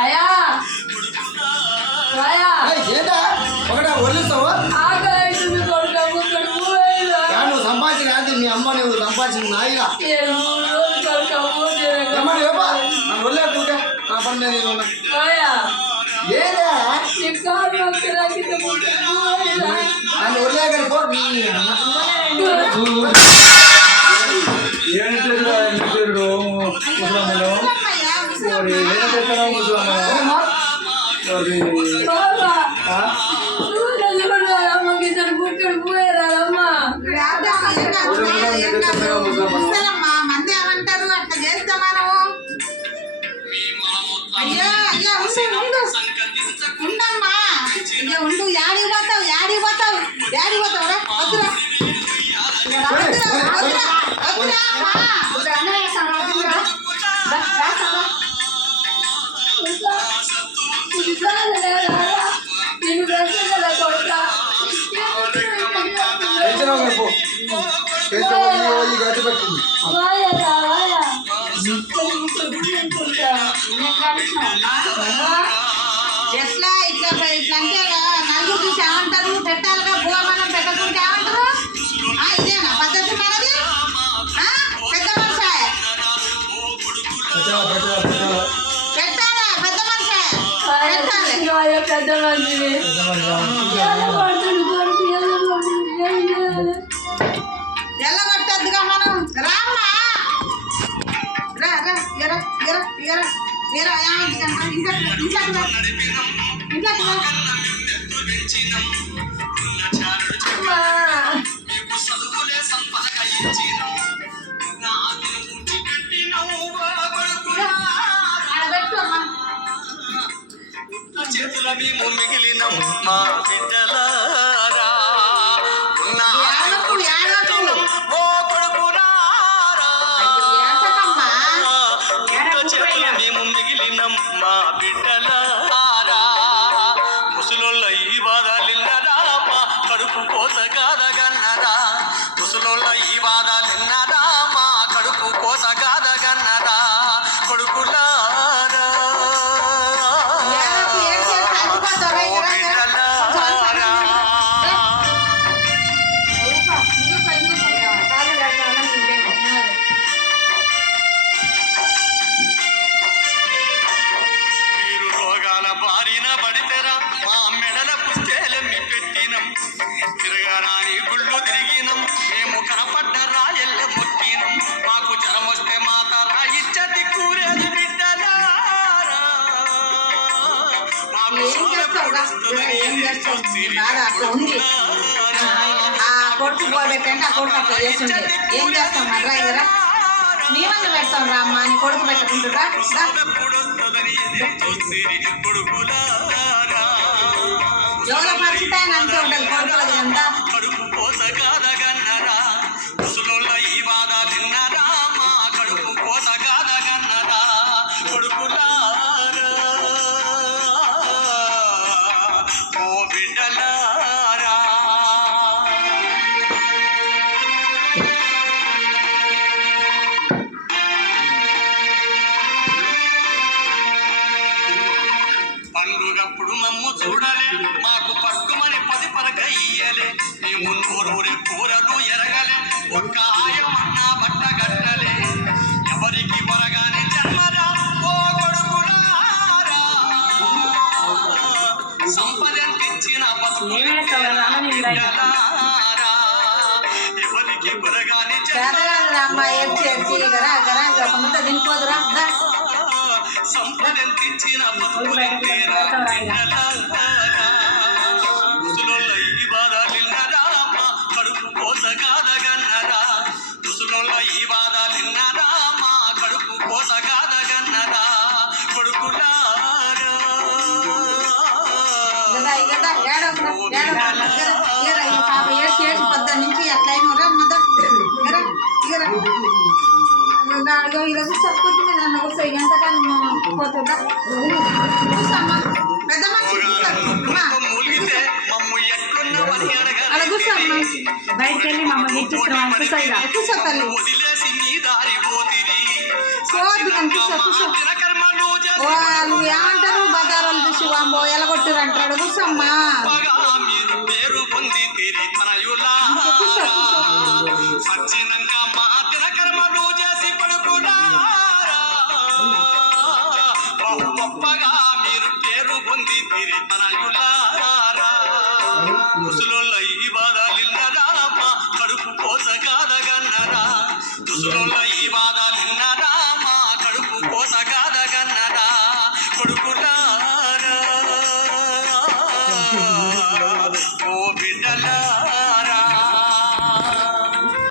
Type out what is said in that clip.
అయ్యా! ఏంటా? ఒకటే వదిలిస్తావా? నువ్వు సంపాదించిన కాదు మీ అమ్మ నువ్వు సంపాదించిన నాయిగా ఏ మూడు రోజులు కొడుకు పోయేలా ఏమన్నా చెప్పా నన్ను వదిలేకుంటే నా పని మీద నేను ఉన్నా ఏదా నన్ను వదిలేకని పో sorry. ఎట్లా ఇట్లా ఇట్లా అంటే నలుగురు చూసి ఏమంటారు? పెట్టాలిగా భూమనం పెట్టకుంటే ఏమంటారు? ఇదేనా పద్ధతి మనది? పెద్ద మనిషి పెట్టావా, పెట్టాలా పెద్ద మనిషి పెట్టాలి. పెద్ద మనిషి. ఎరా ఎరా ఏమంటుందంట ఇంట్లోకి ఇంట్లోకి రా ఇంట్లోకి రా ఆడ పెట్టు అమ్మా. చేతుల మేము మిగిలిన మా బిడ్డలారా. ఏం చేస్తావురా? ఏం చేస్తావు? బాధ అట్లా ఉంది. ఆ కొడుకు పోబెట్టంటే ఆ కొడుకు అట్లా చేస్తుండే ఏం చేస్తాం మరి రా ఇక రా. మేమన్నా పెడతాం రా అమ్మ నీ కొడుకు పెట్టుకుంటురా రా. ఎవరో పరిస్థితి ఆయన అంతే ఉండాలి కొడుకులది నూరూరి కూరలు ఎరగలే. ఒక్క ఆయమన్నా బట్ట గట్టలే ఎవరికి మొరగానే జన్మరా? ఓ కొడుకులారా బతుకులారా ఎవరికి మొరగానే పేదగాని రా అమ్మ ఏడ్చి ఏడ్చి ఇక రా ఇక రా ఇక కొంత తినిపోదురా రా. గాడిగా ఇలా కూడా చదువుకుంటుంది నన్ను కూడా సైగంత కానీ పోతుందా? చూసమ్మా పెద్ద అలా కూర్చోమ్మా బయటకు వెళ్ళి మమ్మల్ని ఇచ్చిస్తున్నాం కూర్చోయిరా కూర్చో తల్లి. కూర్చోద్దు కానీ కూర్చో కూర్చో. వాళ్ళు ఏమంటారు? బజారోళ్ళు చూసి వాంబో ఎలా అంటాడు కూర్చోమ్మా కూర్చో కూర్చో తనయులారా ముసలోళ్ళ ఈ కడుపు కోస కాదగన్నరా